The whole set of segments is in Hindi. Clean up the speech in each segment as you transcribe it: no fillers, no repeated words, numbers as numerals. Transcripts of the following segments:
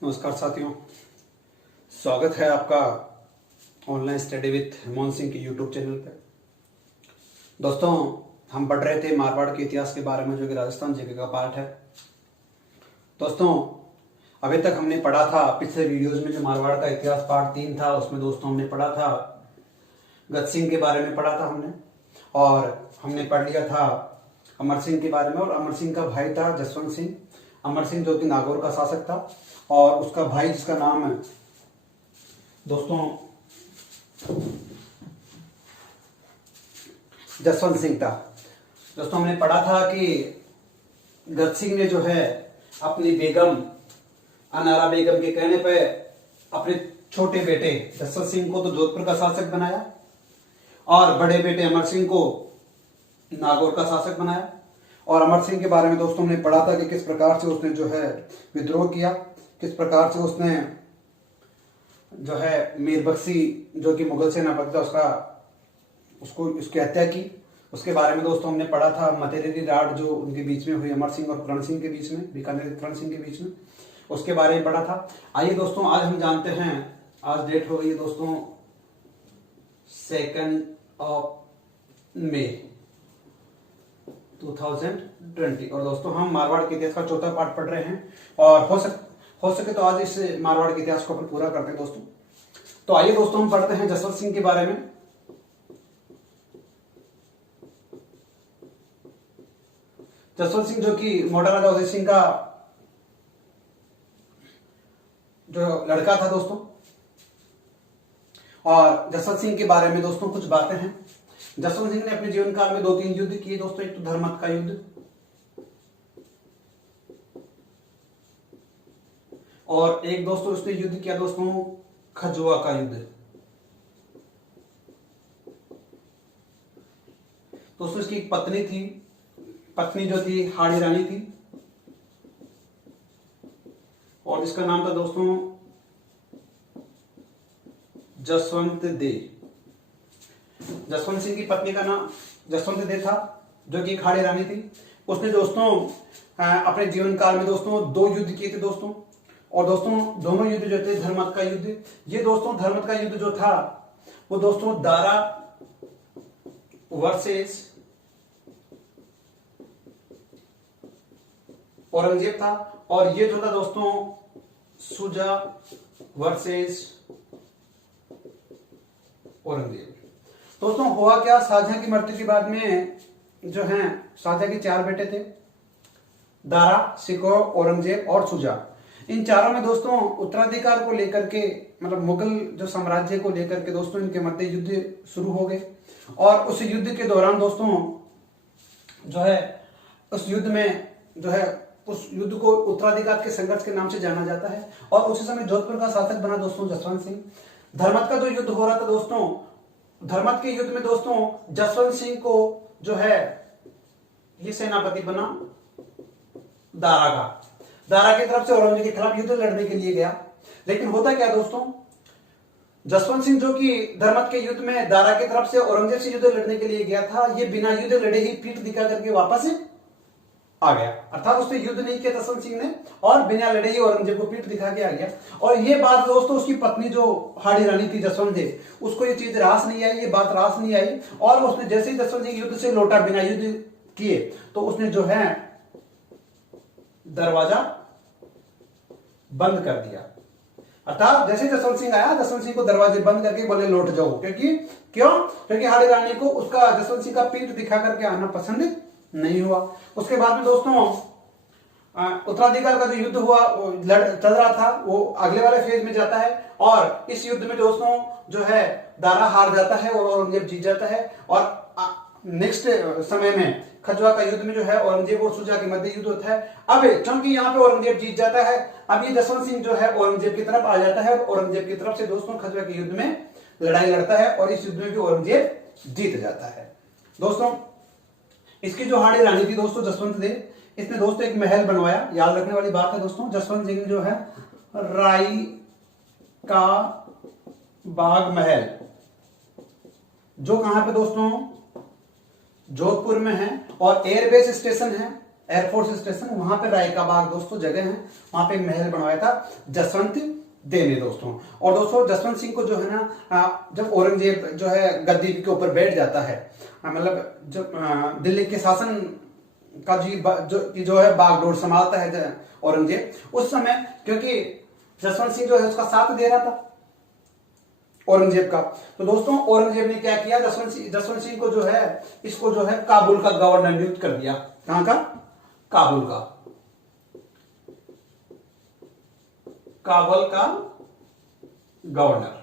नमस्कार साथियों, स्वागत है आपका online study with Hemant Singh के यूट्यूब चैनल पर। दोस्तों, हम पढ़ रहे थे मारवाड़ के इतिहास के बारे में, जो कि राजस्थान जीके का पार्ट है। दोस्तों, अभी तक हमने पढ़ा था पिछले वीडियोस में, जो मारवाड़ का इतिहास पार्ट 3 था, उसमें दोस्तों हमने पढ़ा था गज सिंह के बारे में पढ़ा था हमने, और हमने पढ़ लिया था अमर सिंह के बारे में। और अमर सिंह का भाई था जसवंत सिंह। अमर सिंह जो कि नागौर का शासक था, और उसका भाई जिसका नाम है दोस्तों जसवंत सिंह था। दोस्तों, हमने पढ़ा था कि गज सिंह ने जो है अपनी बेगम अनारा बेगम के कहने पे अपने छोटे बेटे जसवंत सिंह को तो जोधपुर का शासक बनाया, और बड़े बेटे अमर सिंह को नागौर का शासक बनाया। और अमर सिंह के बारे में दोस्तों हमने पढ़ा था कि किस प्रकार से उसने जो है विद्रोह किया, किस प्रकार से उसने जो है मीर बख्शी जो कि मुगल सेनापति था उसकी हत्या की। उसके बारे में दोस्तों हमने पढ़ा था मतेरेरी राड जो उनके बीच में हुई, अमर सिंह और करण सिंह के बीच में, बीकानेर करण सिंह के बीच में, उसके बारे में पढ़ा था। आइए दोस्तों, आज हम जानते हैं, आज डेट हो गई है दोस्तों 2 मई 2020। और दोस्तों, हम मारवाड़ के इतिहास का चौथा पार्ट पढ़ रहे हैं, और हो सके तो आज इस मारवाड़ के इतिहास को अपन पूरा करते हैं दोस्तों। तो आइए दोस्तों, हम पढ़ते हैं जसवंत सिंह के बारे में। जसवंत सिंह जो कि मोटा राजा उदय सिंह का जो लड़का था दोस्तों। और जसवंत सिंह के बारे में दोस्तों कुछ बातें हैं। जसवंत सिंह ने अपने जीवन काल में 2-3 युद्ध किए दोस्तों। एक तो धर्मत का युद्ध, और एक दोस्तों उसने युद्ध किया दोस्तों खजुआ का युद्ध। दोस्तों, इसकी एक पत्नी थी, पत्नी जो थी हाड़ी रानी थी, और जिसका नाम था दोस्तों जसवंत दे। जसवंत सिंह की पत्नी का नाम जसवंत दे था, जो कि एक हाड़ी रानी थी। उसने दोस्तों अपने जीवन काल में दोस्तों 2 युद्ध किए थे दोस्तों। और दोस्तों दोनों युद्ध जो थे धर्मत का युद्ध, ये दोस्तों धर्मत का युद्ध जो था वो दोस्तों दारा वर्सेस औरंगजेब था, और ये जो था दोस्तों सुजा वर्सेस औरंगजेब। दोस्तों हुआ क्या, शाहजहां की मृत्यु के बाद में जो है शाहजहां के 4 बेटे थे, दारा, सिकोर, औरंगजेब और सुजा। इन चारों में दोस्तों उत्तराधिकार को लेकर के, मतलब मुगल जो साम्राज्य को लेकर के दोस्तों इनके मध्य युद्ध शुरू हो गए। और उस युद्ध के दौरान दोस्तों जो है उस युद्ध में जो है उस युद्ध को उत्तराधिकार के संघर्ष के नाम से जाना जाता है। और उसी समय जोधपुर का शासक बना दोस्तों जसवंत सिंह। धर्मत का जो युद्ध हो रहा था दोस्तों, धर्मत के युद्ध में दोस्तों जसवंत सिंह को जो है ये सेनापति बना दारा का। दारा की तरफ से औरंगजेब के खिलाफ युद्ध लड़ने के लिए गया। लेकिन होता क्या दोस्तों, जसवंत सिंह जो कि धर्मत के युद्ध में दारा की तरफ से औरंगजेब से युद्ध लड़ने के लिए गया था, ये बिना युद्ध लड़े ही पीठ दिखा करके वापस आ गया। अर्थात उसने युद्ध नहीं किया जसवंत सिंह ने, और बिना लड़े ही औरंगजेब को पीठ दिखा के आ गया। और ये बात दोस्तों उसकी पत्नी जो हाड़ी रानी थी जसवंत दे, उसको ये चीज रास नहीं आई, ये बात रास नहीं आई। और उसने जैसे ही जसवंत सिंह युद्ध से लौटा बिना युद्ध किए, तो उसने जो है दरवाजा बंद कर दिया। अर्थात जैसे जसवंत सिंह आया, जसवंत सिंह को दरवाजे बंद करके बोले लौट जाओ। क्योंकि हाड़ी रानी को उसका जसवंत सिंह का पीठ दिखा करके आना पसंद नहीं हुआ। उसके बाद में दोस्तों उत्तराधिकार का जो युद्ध हुआ चल रहा था, वो अगले वाले फेज में जाता है। और इस युद्ध में दोस्तों जो है दारा हार जाता है और औरंगजेब जीत जाता है। और नेक्स्ट समय में खजुआ का युद्ध में जो है औरंगजेब और सुजा के मध्य युद्ध होता है। अब क्योंकि यहाँ पे औरंगजेब जीत जाता है, अब ये जसवंत सिंह जो है औरंगजेब की तरफ आ जाता है, और औरंगजेब की तरफ से दोस्तों खजुआ के युद्ध में लड़ाई लड़ता है, और इस युद्ध में भी औरंगजेब जीत जाता है। दोस्तों इसकी जो हाड़ी रानी थी दोस्तों जसवंत दे, इसने दोस्तों एक महल बनवाया। याद रखने वाली बात है दोस्तों, जसवंत सिंह जो है राई का बाग महल, जो कहां पे दोस्तों जोधपुर में है, और एयरबेस स्टेशन है एयरफोर्स स्टेशन, वहां पे राय का बाग दोस्तों जगह है, वहां पे महल बनवाया था जसवंत देव ने दोस्तों। और दोस्तों जसवंत सिंह को जो है ना, जब औरंगजेब जो है गद्दी के ऊपर बैठ जाता है, मतलब जब दिल्ली के शासन का जो है बागडोर संभालता है औरंगजेब, उस समय क्योंकि जसवंत सिंह जो है उसका साथ दे रहा था औरंगजेब का, तो दोस्तों औरंगजेब ने क्या किया, जसवंत सिंह को जो है, इसको जो है काबुल का गवर्नर नियुक्त कर दिया। कहां का? काबुल का, काबुल का गवर्नर।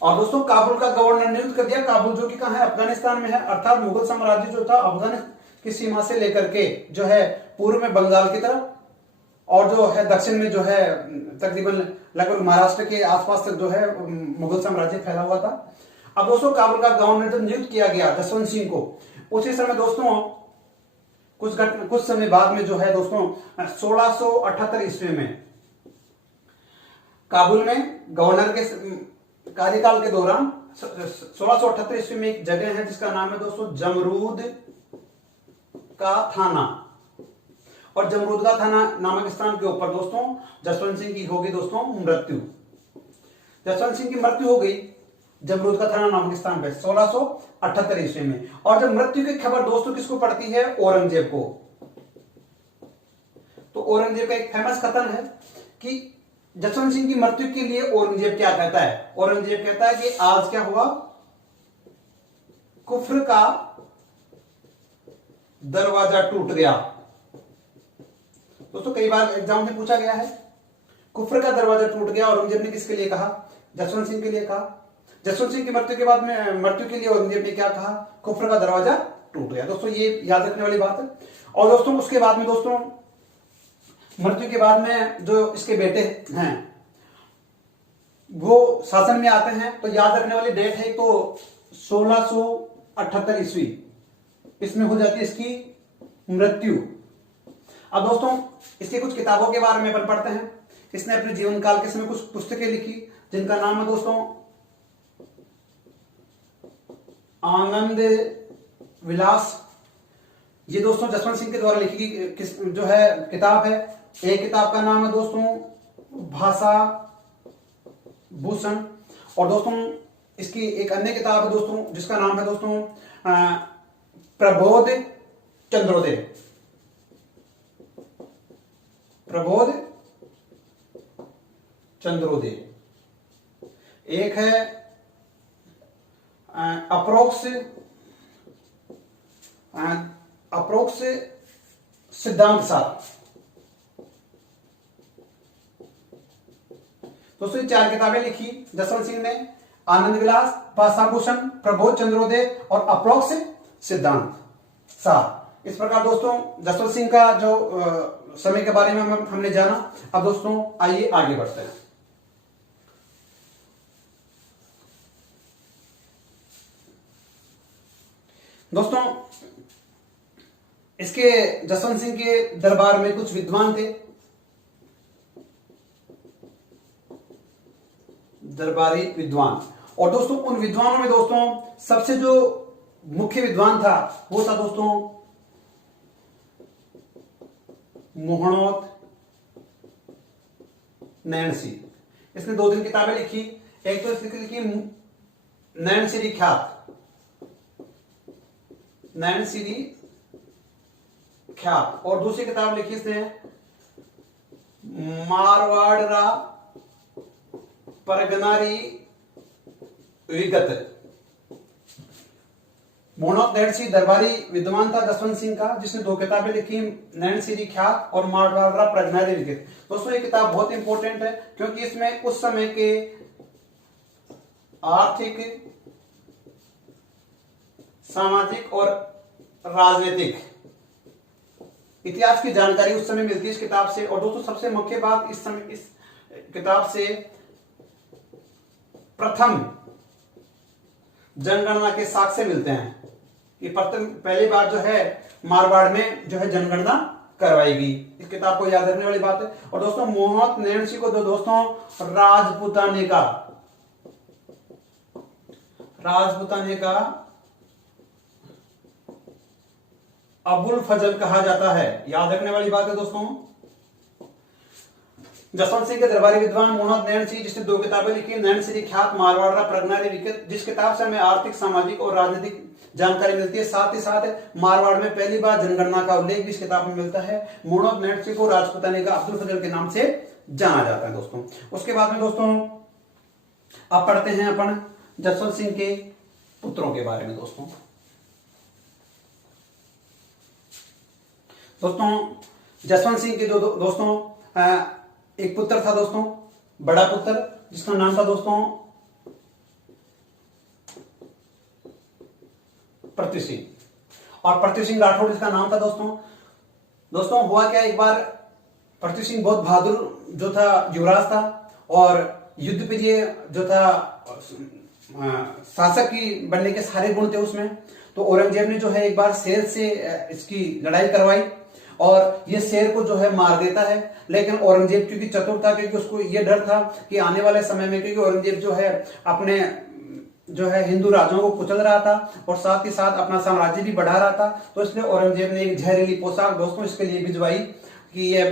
और दोस्तों काबुल का गवर्नर नियुक्त कर दिया। काबुल जो कि कहां है? अफगानिस्तान में है, अर्थात मुगल साम्राज्य जो था अफगानिस्तान की सीमा से लेकर के जो है पूर्व में बंगाल की तरफ, और जो है दक्षिण में जो है तकरीबन लगभग महाराष्ट्र के आसपास तक जो है मुगल साम्राज्य फैला हुआ था। अब दोस्तों काबुल का गवर्नर जब नियुक्त किया गया जसवंत सिंह को, उसी समय दोस्तों कुछ समय बाद में जो है दोस्तों 1678 ईस्वी में काबुल में गवर्नर के कार्यकाल के दौरान 1678 ईस्वी में एक जगह है जिसका नाम है दोस्तों जमरूद का थाना, और जमरूद का थाना नामक स्थान के ऊपर दोस्तों जसवंत सिंह की होगी दोस्तों मृत्यु। जसवंत सिंह की मृत्यु हो गई जमरूद का थाना नामक स्थान पे 1678 ईस्वी में। और जब मृत्यु की खबर दोस्तों किसको पड़ती है? औरंगजेब को। तो औरंगजेब का एक फेमस कथन है कि जसवंत सिंह की मृत्यु के लिए औरंगजेब क्या कहता है? औरंगजेब कहता है कि आज क्या हुआ? कुफ्र का दरवाजा टूट गया। दोस्तों कई बार एग्जाम में पूछा गया है, कुफ्र का दरवाजा टूट गया औरंगजेब ने किसके लिए कहा? जसवंत सिंह के लिए कहा। जसवंत सिंह की मृत्यु के बाद में मृत्यु के लिए औरंगजेब ने क्या कहा? कुफ्र का दरवाजा टूट गया। दोस्तों ये याद रखने वाली बात है। और दोस्तों उसके बाद में दोस्तों मृत्यु के बाद में जो इसके बेटे हैं वो शासन में आते हैं, तो याद रखने वाली डेट है तो 1678 ईस्वी, इसमें हो जाती है इसकी मृत्यु। अब दोस्तों इसकी कुछ किताबों के बारे में अपन पढ़ते हैं। इसने अपने जीवन काल के समय कुछ पुस्तकें लिखी जिनका नाम है दोस्तों आनंद विलास। ये दोस्तों जसवंत सिंह के द्वारा लिखी गई जो है किताब है। एक किताब का नाम है दोस्तों भाषा भूषण, और दोस्तों इसकी एक अन्य किताब है दोस्तों जिसका नाम है दोस्तों प्रबोध चंद्रोदय। प्रबोध चंद्रोदय। एक है अप्रोक्स सिद्धांत सार। दोस्तों ये 4 किताबें लिखी जसवंत सिंह ने, आनंद विलास, भाषाभूषण, प्रबोध चंद्रोदय और अप्रोक्स सिद्धांत सार। इस प्रकार दोस्तों जसवंत सिंह का जो समय के बारे में हमने जाना। अब दोस्तों आइए आगे बढ़ते हैं। दोस्तों इसके जसवंत सिंह के दरबार में कुछ विद्वान थे, दरबारी विद्वान। और दोस्तों उन विद्वानों में दोस्तों सबसे जो मुख्य विद्वान था वो था दोस्तों मोहनोत नैणसी। इसने 2-3 किताबें लिखी। एक तो इसने लिखी नैणसीरी ख्यात, नैणसीरी ख्यात, और दूसरी किताब लिखी इसने मारवाड़रा परगनारी विगत। मोहनोत नैणसी दरबारी विद्वान था जसवंत सिंह का, जिसने 2 किताबें लिखी, नैणसीरी ख्यात और मारवाड़रा परगनारी विगत। दोस्तों ये किताब बहुत इंपॉर्टेंट है क्योंकि इसमें उस समय के आर्थिक, सामाजिक और राजनीतिक इतिहास की जानकारी उस समय मिलती है इस किताब से। और दोस्तों सबसे मुख्य बात, इस समय इस किताब से प्रथम जनगणना के साक्ष्य मिलते हैं। ये पहली बार जो है मारवाड़ में जो है जनगणना करवाई गई। इस किताब को याद रखने वाली बात है। और दोस्तों मोहनोत नैणसी को दोस्तों राजपूताने का अबुल फजल कहा जाता है। याद रखने वाली बात है दोस्तों। जसवंत सिंह के दरबारी विद्वान मुनोद नैन सिंह, जिसने 2 किताबें लिखी, नैन सिंह ख्यात मारवाड़ा प्रज्ञा विकट, जिस किताब से हमें आर्थिक, सामाजिक और राजनीतिक जानकारी मिलती है। साथ ही साथ मारवाड़ में पहली बार जनगणना का उल्लेख भी इस किताब में मिलता है। मुनोद नैन सिंह को राजपुतानी का अब्दुल फजल के नाम से जाना जाता है दोस्तों। उसके बाद में दोस्तों अब पढ़ते हैं अपन जसवंत सिंह के पुत्रों के बारे में दोस्तों। जसवंत सिंह के दोस्तों एक पुत्र था दोस्तों, बड़ा पुत्र, जिसका नाम था दोस्तों पृथ्वी सिंह, और पृथ्वी सिंह राठौड़ जिसका नाम था दोस्तों हुआ क्या, एक बार पृथ्वी सिंह बहुत बहादुर जो था युवराज था, और युद्ध प्रिय जो था शासक की बनने के सारे गुण थे उसमें। तो औरंगजेब ने जो है एक बार शेर से इसकी लड़ाई करवाई, और ये शेर को जो है मार देता है। लेकिन औरंगजेब क्योंकि चतुर था, क्योंकि उसको ये डर था कि आने वाले समय में, क्योंकि औरंगजेब जो है अपने जो है हिंदू राजाओं को कुचल रहा था और साथ ही साथ अपना साम्राज्य भी बढ़ा रहा था, तो इसलिए औरंगजेब ने एक जहरीली पोशाक दोस्तों इसके लिए भिजवाई कि ये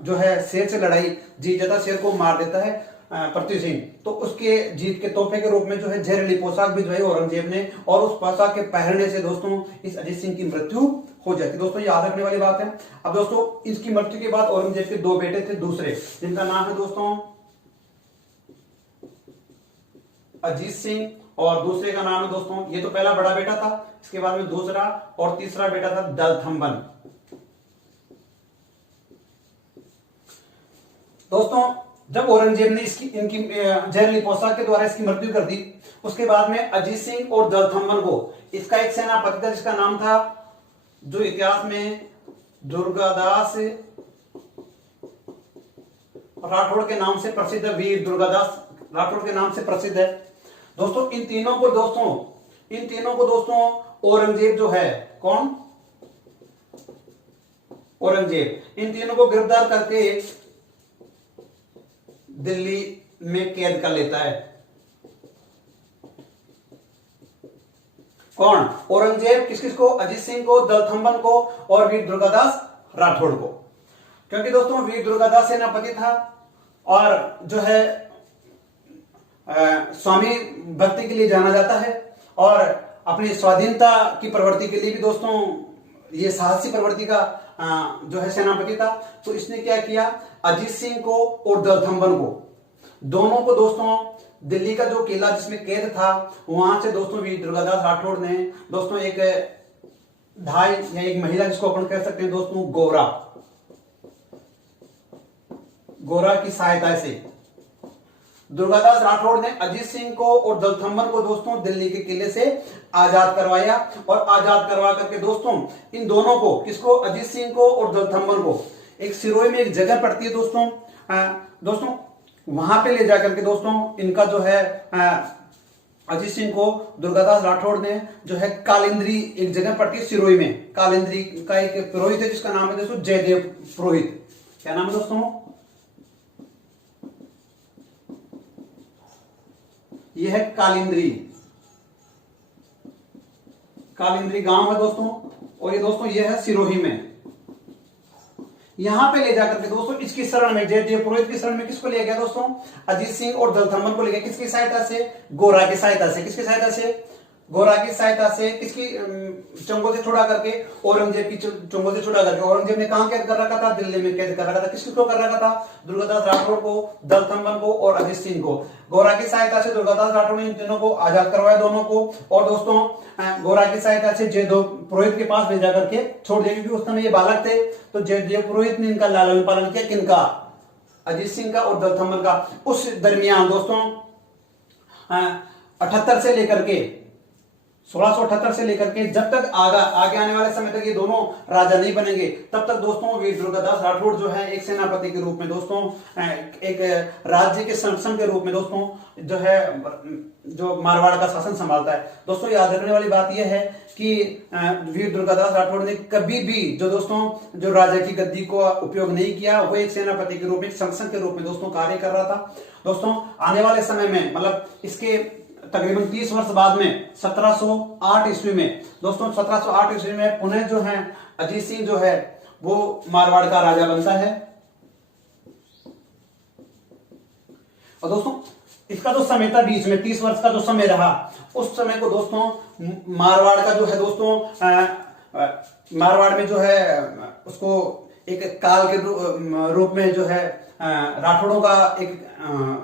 जो है शेर से लड़ाई जीत जाता, शेर को मार देता है पृथ्वी सिंह। तो उसके जीत के तोहफे के रूप में जो है जहरीली पोशाक भिजवाई औरंगजेब ने, और उस पोशाक के पहनने से दोस्तों इस अजीत सिंह की मृत्यु हो जाती। दोस्तों याद रखने वाली बात है। अब दोस्तों इसकी मृत्यु के बाद औरंगजेब के 2 बेटे थे दूसरे, जिनका नाम है दोस्तों अजीत सिंह, और दूसरे का नाम है दोस्तों, ये तो पहला बड़ा बेटा था, इसके बाद में दूसरा और तीसरा बेटा था दलथम्बन। दोस्तों जब औरंगजेब ने इनकी जहरीली पोशाक के द्वारा इसकी मृत्यु कर दी, उसके बाद में अजीत सिंह और दलथम्बन को इसका एक सेनापति था जिसका नाम था, जो इतिहास में दुर्गादास राठौड़ के नाम से प्रसिद्ध है, वीर दुर्गादास राठौड़ के नाम से प्रसिद्ध है दोस्तों। इन तीनों को दोस्तों औरंगजेब जो है, कौन, औरंगजेब इन तीनों को गिरफ्तार करके दिल्ली में कैद कर लेता है। कौन, औरंगजेब किस किस को, अजीत सिंह को, दलथम्बन को और वीर दुर्गादास राठौड़ को। क्योंकि दोस्तों वीर दुर्गादास सेनापति था और जो है स्वामी भक्ति के लिए जाना जाता है, और अपनी स्वाधीनता की प्रवृत्ति के लिए भी दोस्तों ये साहसी प्रवृत्ति का जो है सेनापति था। तो इसने क्या किया, अजीत सिंह को और दलथम्बन को, दोनों को दोस्तों दिल्ली का जो किला जिसमें कैद था, वहां से दोस्तों वीर दुर्गादास राठौड़ ने दोस्तों एक भाई या एक महिला जिसको अपन कह सकते हैं दोस्तों गोरा की सहायता से दुर्गादास राठौड़ ने अजीत सिंह को और दलथम्बन को दोस्तों दिल्ली के किले से आजाद करवाया, और आजाद करवा करके दोस्तों इन दोनों को, किसको, अजीत सिंह को और दलथम्बन को, एक सिरोही में एक जगह पड़ती है दोस्तों वहां पे ले जाकर के दोस्तों इनका जो है अजीत सिंह को दुर्गादास राठौड़ ने जो है कालिंद्री, एक जगह पड़ती है सिरोही में, कालिंद्री का एक पुरोहित है जिसका नाम है दोस्तों जयदेव पुरोहित। क्या नाम है दोस्तों, यह है कालिंद्री गांव है दोस्तों, और ये दोस्तों यह है सिरोही में। यहां पे ले जाकर के दोस्तों इसकी शरण में, जयदेव पुरोहित की शरण में किसको लिया गया दोस्तों, अजीत सिंह और दलथम्बन को ले गया। किसकी सहायता से, गोरा की सहायता से। किसकी सहायता से, गोरा की सहायता से, किसकी चंगों से छुड़ा करके, औरंगजेब की चंगों से छुड़ा करके। औरंगजेब ने कहां कैद कर रखा था, दिल्ली में कैद कर रखा था। किसको कर रखा था, दुर्गादास राठौड़ को, दलथम्बन को और अजीत सिंह को। गोरा की सहायता से दुर्गादास राठौड़ ने इन तीनों को आजाद करवाया, दोनों को, और दोस्तों गोरा की सहायता से जयदेव पुरोहित के पास ले जाकर के छोड़ दिया, क्योंकि उस समय ये बालक थे। तो जयदेव पुरोहित ने इनका लालन पालन किया, किनका, अजीत सिंह का और दलथम्बन का। उस दरमियान दोस्तों 78 से लेकर के 1678 से लेकर के जब तक आगे आने वाले समय तक ये दोनों राजा नहीं बनेंगे, तब तक दोस्तों वीर दुर्गादास राठौड़ जो है एक सेनापति के रूप में दोस्तों, एक राज्य के संरक्षण के रूप में दोस्तों जो है जो मारवाड़ का शासन संभालता है। दोस्तों याद रखने वाली बात यह है कि वीर दुर्गादास राठौड़ ने कभी भी जो राजा की गद्दी को उपयोग नहीं किया, वो एक सेनापति के रूप में, संरक्षण के रूप में दोस्तों कार्य कर रहा था। दोस्तों आने वाले समय में, मतलब इसके तकरीबन 30 वर्ष बाद में 1708 ईस्वी में दोस्तों 1708 ईस्वी में पुनः जो है अजीत सिंह जो है वो मारवाड़ का राजा बनता है। और दोस्तों इसका जो समय था बीच में 30 वर्ष का जो समय रहा, उस समय को दोस्तों मारवाड़ का जो है दोस्तों मारवाड़ में जो है उसको एक काल के रूप में जो है राठौड़ों का एक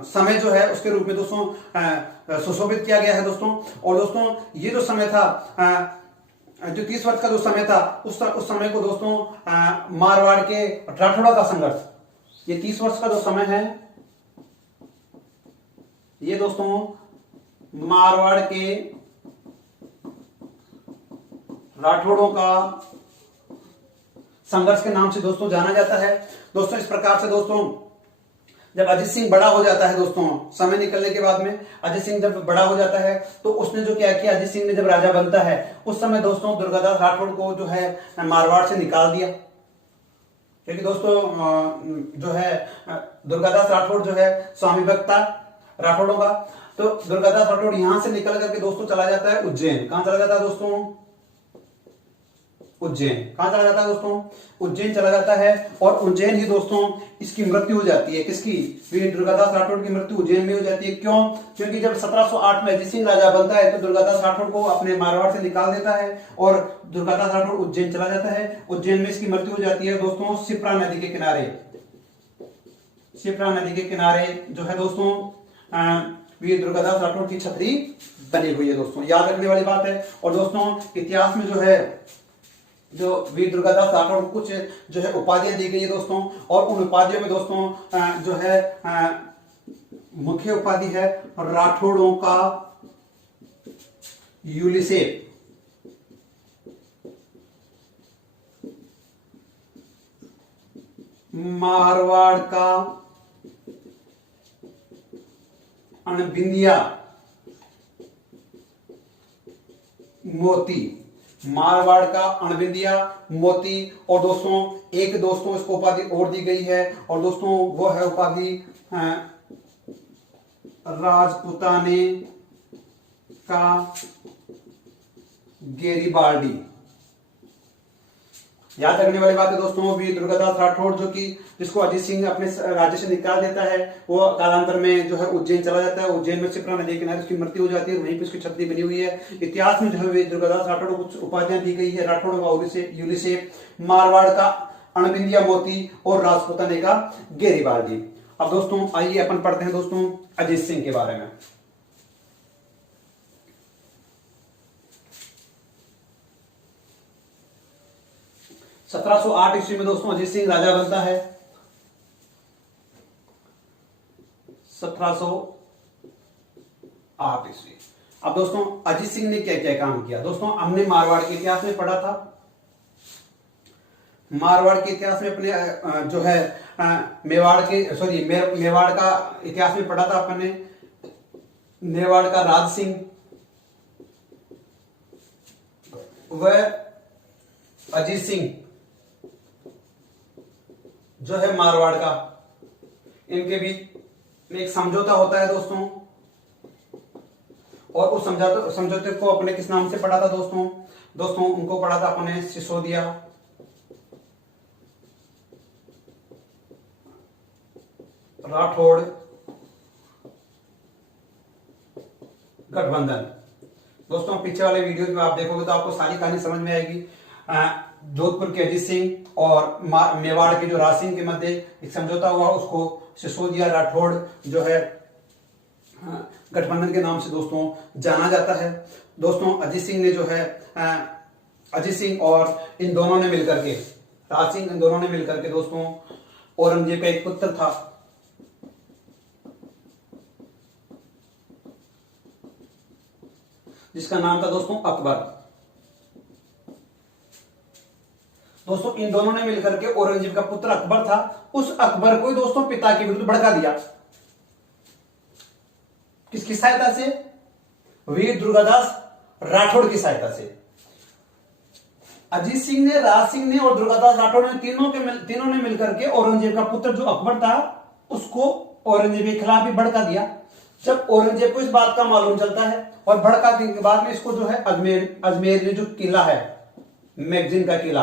समय जो है उसके रूप में दोस्तों सुशोभित किया गया है दोस्तों। और दोस्तों ये जो समय था जो 30 वर्ष का जो समय था उस समय को दोस्तों मारवाड़ के राठौड़ा का संघर्ष, ये 30 वर्ष का जो समय है ये दोस्तों मारवाड़ के राठौड़ों का संघर्ष के नाम से दोस्तों जाना जाता है। दोस्तों इस प्रकार से दोस्तों जब अजीत सिंह बड़ा हो जाता है दोस्तों, समय निकलने के बाद में अजीत सिंह जब बड़ा हो जाता है तो उसने जो क्या किया, अजीत सिंह ने जब राजा बनता है उस समय दोस्तों दुर्गादास राठौड़ को जो है मारवाड़ से निकाल दिया, क्योंकि दोस्तों जो है दुर्गादास राठौड़ जो है स्वामी भक्त था राठौड़ों का। तो दुर्गादास राठौड़ यहां से निकल करके दोस्तों चला जाता है उज्जैन। कहां चला जाता है दोस्तों? उज्जैन। कहां चला जाता है दोस्तों? उज्जैन चला जाता है। और उज्जैन ही दोस्तों इसकी मृत्यु हो जाती है। किसकी? वीर दुर्गादास राठौड़ की मृत्यु उज्जैन में हो जाती है। क्यों? क्योंकि जब 1708 में अजीत सिंह राजा बनता है तो दुर्गादास राठौड़ को अपने मारवाड़ से निकाल देता है और दुर्गादास राठौड़ उज्जैन चला जाता है। उज्जैन में इसकी मृत्यु हो जाती है दोस्तों शिप्रा नदी के किनारे। शिप्रा नदी के किनारे जो है दोस्तों वीर दुर्गादास राठौड़ की छतरी बनी हुई है दोस्तों, याद रखने वाली बात है। और दोस्तों इतिहास में जो है जो वीर दुर्गादास राठौड़ को कुछ जो है उपाधियां दी गई है दोस्तों, और उन उपाधियों में दोस्तों जो है मुख्य उपाधि है राठौड़ों का यूलिसेफ, मारवाड़ का अणबिंदिया मोती, मारवाड़ का अणबिंदिया मोती। और दोस्तों एक दोस्तों इसको उपाधि और दी गई है और दोस्तों वो है उपाधि राजपुताने का गेरिबाल्डी। याद रखने वाली बात है दोस्तों वीर दुर्गादास राठौड़ जो कि जिसको अजीत सिंह अपने राज्य से निकाल देता है वो कालांतर में जो है उज्जैन चला जाता है। उज्जैन में शिप्रा नदी के किनारे उसकी मृत्यु हो जाती है, वहीं पे उसकी छतरी बनी हुई है। इतिहास में जो है वीर दुर्गादास राठौड़ को कुछ उपाधियां दी गई है, राठौड़ का यूलिसेफ, मारवाड़ का अणबिंदिया मोती और राजपुताने का गेरिबाल्डी। अब दोस्तों आइए अपन पढ़ते हैं दोस्तों अजीत सिंह के बारे में। सत्रह सौ आठ ईस्वी में दोस्तों अजीत सिंह राजा बनता है। 1708 ईस्वी। अब दोस्तों अजीत सिंह ने क्या क्या काम किया? दोस्तों हमने मारवाड़ के इतिहास में पढ़ा था, मारवाड़ के इतिहास में अपने जो है मेवाड़ का इतिहास में पढ़ा था अपन ने। मेवाड़ का राज सिंह व अजीत सिंह जो है मारवाड़ का, इनके बीच में एक समझौता होता है दोस्तों, और उस समझौते को अपने किस नाम से पढ़ा था दोस्तों? दोस्तों उनको पढ़ा था अपने सिसोदिया राठौड़ गठबंधन। दोस्तों पीछे वाले वीडियो में आप देखोगे तो आपको सारी कहानी समझ में आएगी। जोधपुर के अजीत सिंह और मेवाड़ के जो राज सिंह के मध्य एक समझौता हुआ, उसको सिसोदिया राठौड़ जो है गठबंधन के नाम से दोस्तों जाना जाता है। दोस्तों अजीत सिंह ने जो है अजीत सिंह और इन दोनों ने मिलकर के, राज सिंह इन दोनों ने मिलकर के दोस्तों औरंगजेब का एक पुत्र था जिसका नाम था दोस्तों अकबर। दोस्तों इन दोनों ने मिलकर के औरंगजेब का पुत्र अकबर था, उस अकबर को दोस्तों पिता के विरुद्ध भड़का दिया। किसकी सहायता से? वीर दुर्गादास राठौड़ की सहायता से। अजीत सिंह ने, राज सिंह ने और दुर्गादास राठौड़ ने तीनों ने मिलकर के औरंगजेब का पुत्र जो अकबर था उसको औरंगजेब के खिलाफ भी भड़का दिया। जब औरंगजेब को इस बात का मालूम चलता है और भड़का के बाद में इसको जो है अजमेर में जो किला है, मैगजीन का किला,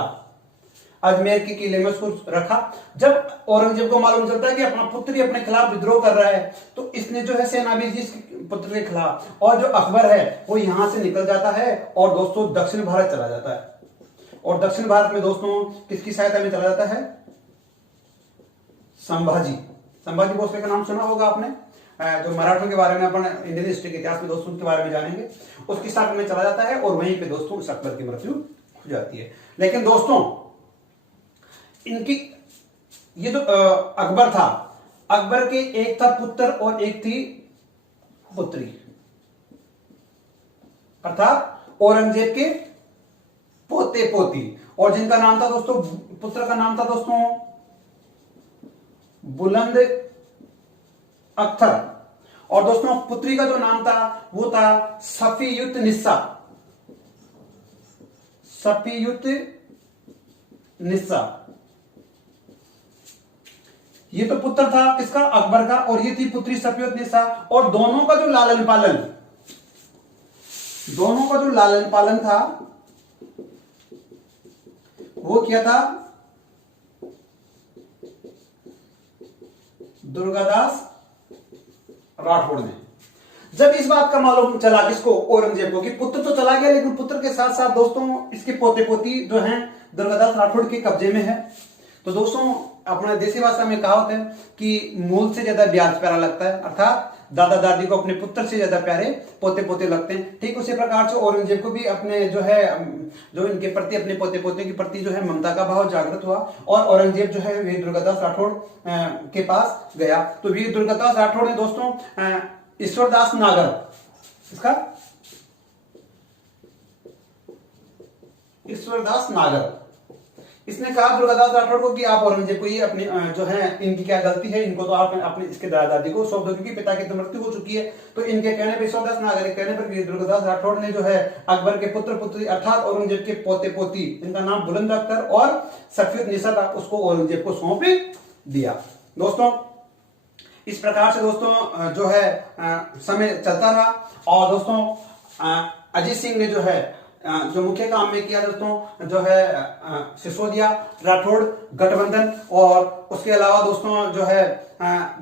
अजमेर के किले में उसको रखा। जब औरंगजेब को मालूम चलता है कि अपना पुत्र ही अपने खिलाफ विद्रोह कर रहा है, तो इसने जो है सेना भेजी इसके पुत्र के खिलाफ, और जो अकबर है वो यहां से निकल जाता है और दोस्तों दक्षिण भारत चला जाता है। और दक्षिण भारत में दोस्तों किसकी सहायता में चला जाता है? संभाजी भोसले का नाम सुना होगा आपने, जो मराठों के बारे में अपन इंडियन हिस्ट्री के इतिहास में दोस्तों के बारे में जानेंगे। उसकी सहायता में चला जाता है और वहीं पे दोस्तों उस अकबर की मृत्यु हो जाती है। लेकिन दोस्तों इनकी ये जो अकबर था, अकबर के एक था पुत्र और एक थी पुत्री, अर्थात औरंगजेब के पोते पोती, और जिनका नाम था दोस्तों, पुत्र का नाम था दोस्तों बुलंद अख्तर, और दोस्तों पुत्री का जो नाम था वो था सफीयुत निस्सा। ये तो पुत्र था किसका? अकबर का, और ये थी पुत्री सफीयुत निस्सा। और दोनों का जो लालन पालन था वो क्या था? दुर्गादास राठौड़ ने। जब इस बात का मालूम चला किसको? औरंगजेब को, कि पुत्र तो चला गया लेकिन पुत्र के साथ साथ दोस्तों इसके पोते पोती जो हैं दुर्गादास राठौड़ के कब्जे में है, तो दोस्तों अपना देसी भाषा में कहावत है कि मूल से ज्यादा ब्याज प्यारा लगता है, अर्थात दादा दादी को अपने पुत्र से ज्यादा प्यारे पोते पोते लगते हैं। ठीक उसी प्रकार से औरंगजेब को भी अपने जो इनके प्रति, अपने पोते पोते के प्रति जो है ममता का भाव जागृत हुआ, और औरंगजेब जो है वीर दुर्गादास राठौड़ के पास गया। तो वीर दुर्गादास राठौड़ ने दोस्तों ईश्वरदास नागर इसने कहा दुर्गादास राठौड़ को कि आप औरंगजेब को ये अपनी जो है इनकी क्या गलती है, इनको तो आप अपने इसके दादा दादी को सौंप दो, क्योंकि पिता की तो मृत्यु हो चुकी है। तो इनके कहने पर, ईश्वरदास नागर के कहने पर वीर दुर्गादास राठौड़ ने जो है अकबर के पुत्र पुत्री अर्थात औरंगजेब के पोते पोती, इनका नाम बुलंद अख्तर और सफीयुत निस्सा था, उसको औरंगजेब को सौंप दिया। दोस्तों इस प्रकार से दोस्तों जो है समय चलता रहा, और दोस्तों अजीत सिंह ने जो है जो मुख्य काम में किया दोस्तों जो है सिसोदिया राठौड़ गठबंधन, और उसके अलावा दोस्तों जो है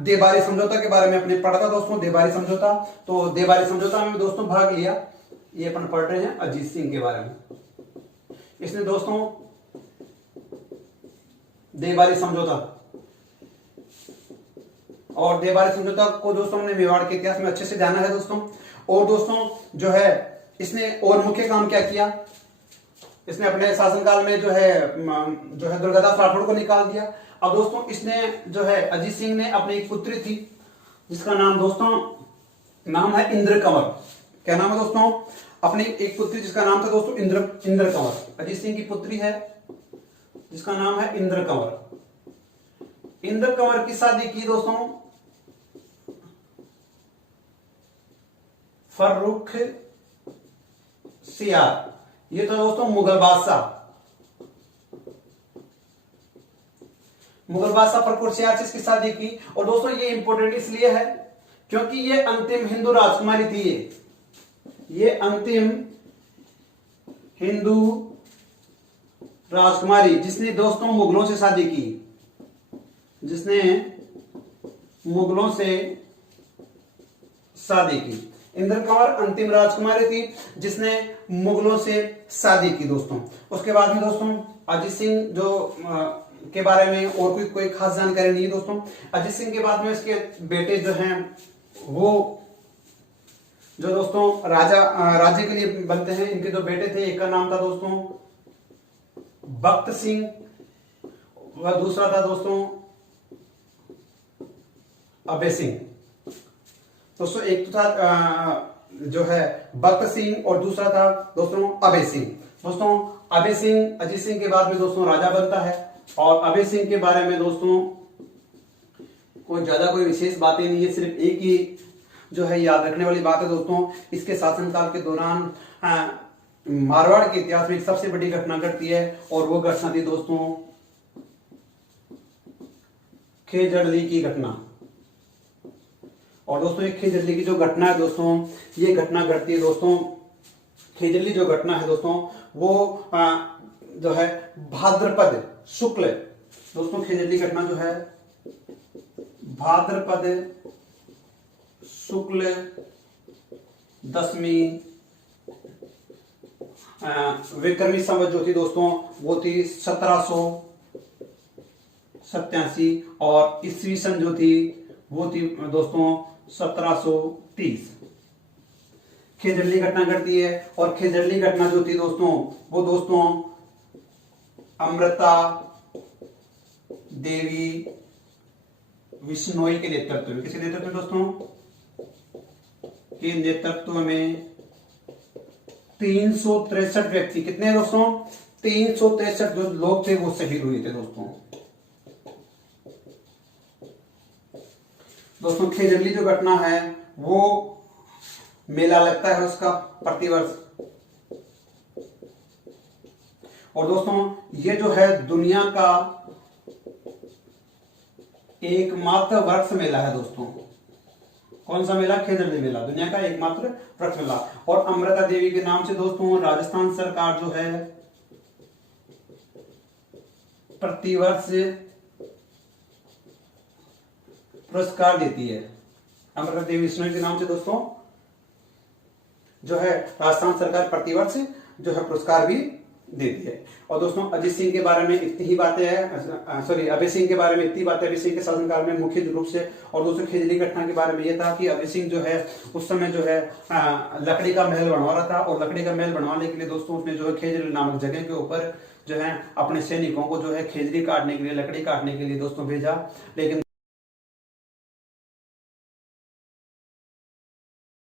देबारी समझौता के बारे में अपने पढ़ा था दोस्तों, देबारी समझौता। तो देबारी समझौता में दोस्तों भाग लिया, ये अपन पढ़ रहे हैं अजीत सिंह के बारे में। इसने दोस्तों देबारी समझौता, और देबारी समझौता को दोस्तों हमने मेवाड़ के इतिहास में अच्छे से जाना है दोस्तों। और दोस्तों जो है इसने और मुख्य काम क्या किया? इसने अपने शासनकाल में जो है दुर्गादास राठौड़ को निकाल दिया। अब दोस्तों इसने जो है अजीत सिंह ने अपनी एक पुत्री थी जिसका नाम दोस्तों नाम है इंद्र कंवर। क्या नाम है दोस्तों? अपनी एक पुत्री जिसका नाम था दोस्तों इंद्र कंवर। अजीत सिंह की पुत्री है जिसका नाम है इंद्र कंवर। इंद्र कंवर की शादी की दोस्तों फर्रुख सियार, ये तो दोस्तों मुगल बादशाह फर्रुख सियार से इसकी शादी की। और दोस्तों ये इंपॉर्टेंट इसलिए है क्योंकि ये अंतिम हिंदू राजकुमारी थी, ये अंतिम हिंदू राजकुमारी जिसने दोस्तों मुगलों से शादी की, जिसने मुगलों से शादी की। इंद्र कंवर अंतिम राजकुमारी थी जिसने मुगलों से शादी की दोस्तों। उसके बाद में दोस्तों अजीत सिंह जो के बारे में और कोई खास जानकारी नहीं है दोस्तों। अजीत सिंह के बाद में इसके बेटे जो हैं वो जो दोस्तों राज्य के लिए बनते हैं। इनके दो बेटे थे, एक का नाम था दोस्तों बख्त सिंह, वह दूसरा था दोस्तों अबे सिंह। दोस्तों एक तो था जो है बख्त सिंह और दूसरा था दोस्तों अबे सिंह। दोस्तों अबे सिंह अजीत सिंह के बाद में दोस्तों राजा बनता है। और अबे सिंह के बारे में दोस्तों कोई विशेष बातें नहीं है, सिर्फ एक ही जो है याद रखने वाली बात है दोस्तों, इसके शासनकाल के दौरान मारवाड़ के इतिहास में एक सबसे बड़ी घटना घटती है, और वो घटना थी दोस्तों खेजड़ली की घटना। और दोस्तों ये खेजड़ली की जो घटना है दोस्तों, ये घटना घटती है दोस्तों, खेजड़ली जो घटना है दोस्तों वो जो है भाद्रपद शुक्ल, दोस्तों खेजड़ली घटना जो है भाद्रपद शुक्ल दशमी विक्रमी संवत जो थी दोस्तों वो थी 1787 और ईस्वी सन जो थी वो थी दोस्तों 1730। खेजड़ली घटना घटती है और खेजड़ली घटना जो थी दोस्तों वो दोस्तों अमृता देवी विश्नोई के नेतृत्व में, किसके नेतृत्व में दोस्तों, के नेतृत्व में 363 व्यक्ति, कितने दोस्तों, 363 जो लोग थे वो शहीद हुए थे दोस्तों। दोस्तों खेजड़ली जो घटना है वो मेला लगता है उसका प्रतिवर्ष, और दोस्तों ये जो है दुनिया का एकमात्र वृक्ष मेला है दोस्तों। कौन सा मेला, खेजड़ली मेला, दुनिया का एकमात्र वृक्ष मेला। और अमृता देवी के नाम से दोस्तों राजस्थान सरकार जो है प्रतिवर्ष पुरस्कार देती है। अमृता देवी विश्नोई के नाम से दोस्तों जो है राजस्थान सरकार प्रतिवर्ष जो है पुरस्कार भी देती है। और दोस्तों अजीत सिंह के बारे में इतनी ही बातें हैं, सॉरी अभय सिंह के बारे में इतनी बातें अभय सिंह के शासनकाल में मुख्य रूप से। और दोस्तों खेजड़ली घटना के बारे में यह था कि अभय सिंह जो है उस समय जो है लकड़ी का महल बनवा रहा था, और लकड़ी का महल बनवाने के लिए दोस्तों उसने जो है खेजड़ली नामक जगह के ऊपर जो है अपने सैनिकों को जो है खेजड़ी काटने के लिए, लकड़ी काटने के लिए दोस्तों भेजा, लेकिन